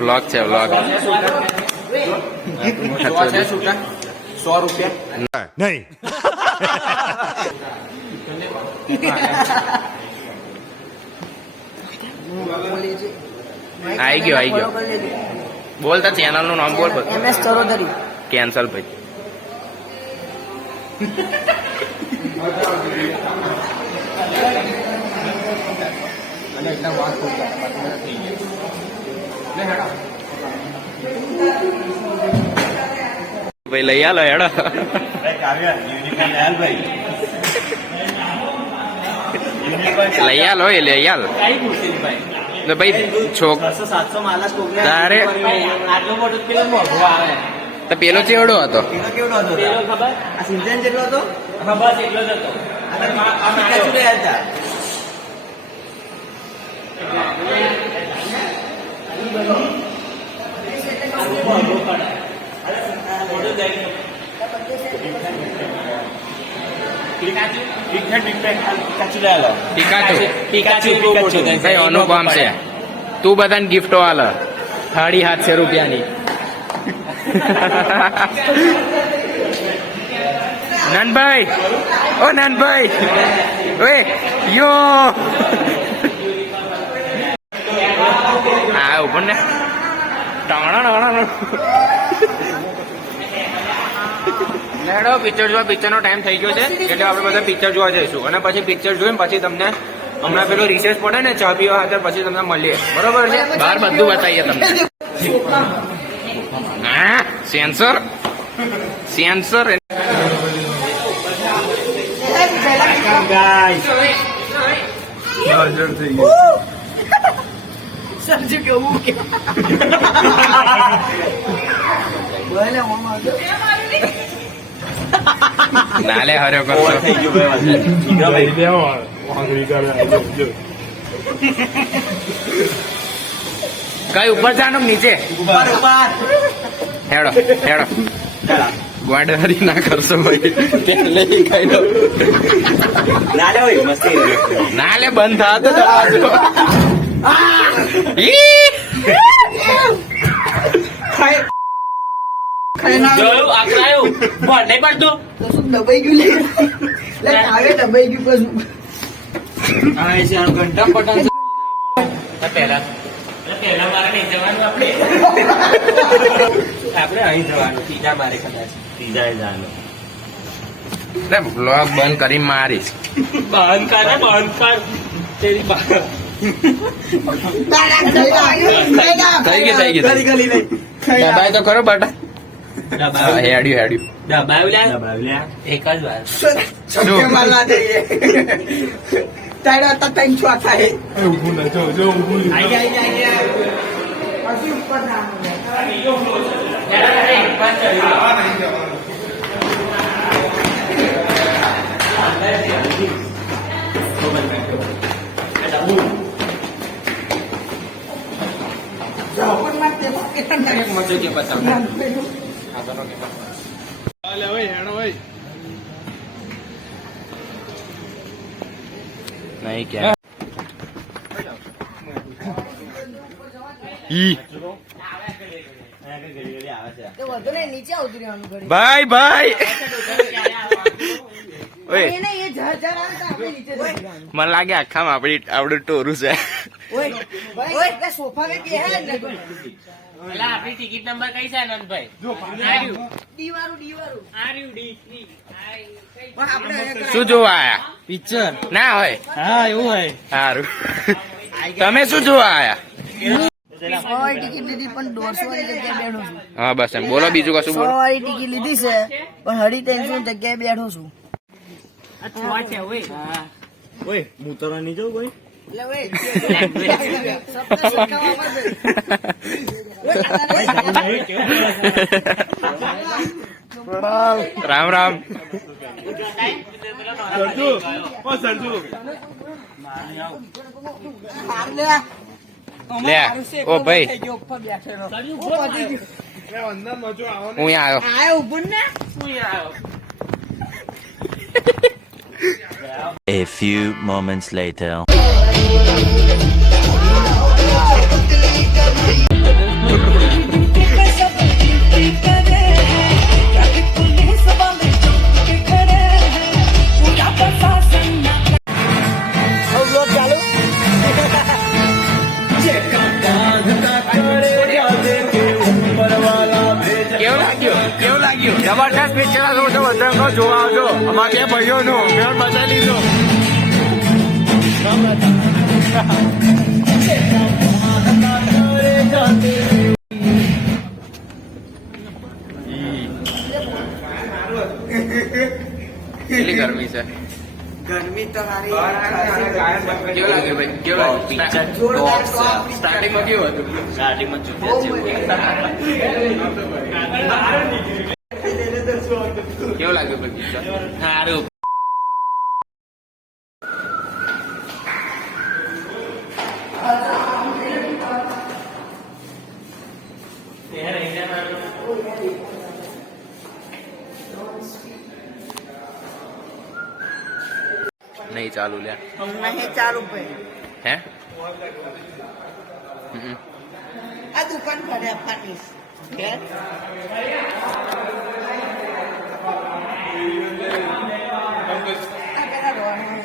Vlog છે vlog. 100 રૂપિયા નહીં. આવી ગયો. બોલ તાર ચેનલ નું નામ બોલ. MS ચરોતરી. કેન્સલ ભાઈ. ભાઈ લઈ આલો હેડો. લઈ આલો એ લઈ આલ તો ભાઈ છોક તારે તો પેલો ચેવડો હતો. ભાઈ અનુપમ છે. તું બધાને ગિફ્ટો આલે 750 રૂપિયાની. નાનભાઈ ઓ નાનભાઈ ઓય યો આ ઉપર ને હેડો પિક્ચર જોવા. પિક્ચર નો ટાઈમ થઈ ગયો છે એટલે આપણે બધા પિક્ચર જોવા જઈશું અને પછી પિક્ચર જોઈને પછી તમને હમણાં પેલો રિસેસ પડે ને ચા પીવા હાથે પછી તમને મળીએ. બરોબર છે. બહાર બધું બતાવીએ તમને. હા સેન્સર સમજો કેવું કે નાલે હર્યો કરતો. કઈ ઉપર જાનો નીચે હેડો ગોડરી ના કરશો ભાઈ. પહેલે કઈ દો નાલે બંધ થતો દબાઈ ગયું દબાઈ ગયું ઘંટા પટન પેલા મારે નહીં જવાનું. આપણે અહીં જવાનું. ત્રીજા મારે કદાચ ત્રીજા જવાનું. બ્લોગ બંધ કરી મારીશ. બંધ કર તેરી થઈ ગઈ દબાઈ તો ખરો બટા. હેડ્યું દબાવ્યા એક જ વાર. તારા હતા ત્રણ છો થાય નહીં ક્યાં નીચે આવતું રહેવાનું ભાઈ મને લાગે આખામાં આપડું ટોરું છે. સોફા આપણી ટિકિટ નંબર કઈ છે આનંદભાઈ? શું જોવા આયા? પિક્ચર ના હોય. હા એવું હોય. સારું. તમે શું જોવા આયા? ટિકિટ લીધી પણ 150 વાળી જગ્યાએ બેઠો છું. હા બસ એમ બોલો. બીજું કશું 100 બોલો. વાળી ટિકિટ લીધી છે પણ 350 જગ્યાએ બેઠો છું. ઓય હું તો નહીં જવું કોઈ. રામ રામ. લે ઓ ભાઈ હું આવ્યો. A few moments later. કેવું લાગ્યું જબરદસ્ત પિક્ચર હતું તો બધા જોવા આવજો અમારા બે ભાઈઓનું મેં બચાવી લીધું કેટલી ગરમી છે ગરમી તો હારી કેવું લાગ્યું ભાઈ કેવું લાગ્યું પિક્ચર જોરદાર સ્ટાર્ટિંગમાં કેવું હતું સ્ટાર્ટિંગમાં ચૂક્યા કેવું લાગ્યું ભાઈ પિક્ચર સારું નહીં ચાલુ લ્યા નહીં ચાલુ ભાઈ હે આ દુકાન ફરે આપવાની ઘેર આ પેલા રોવાનું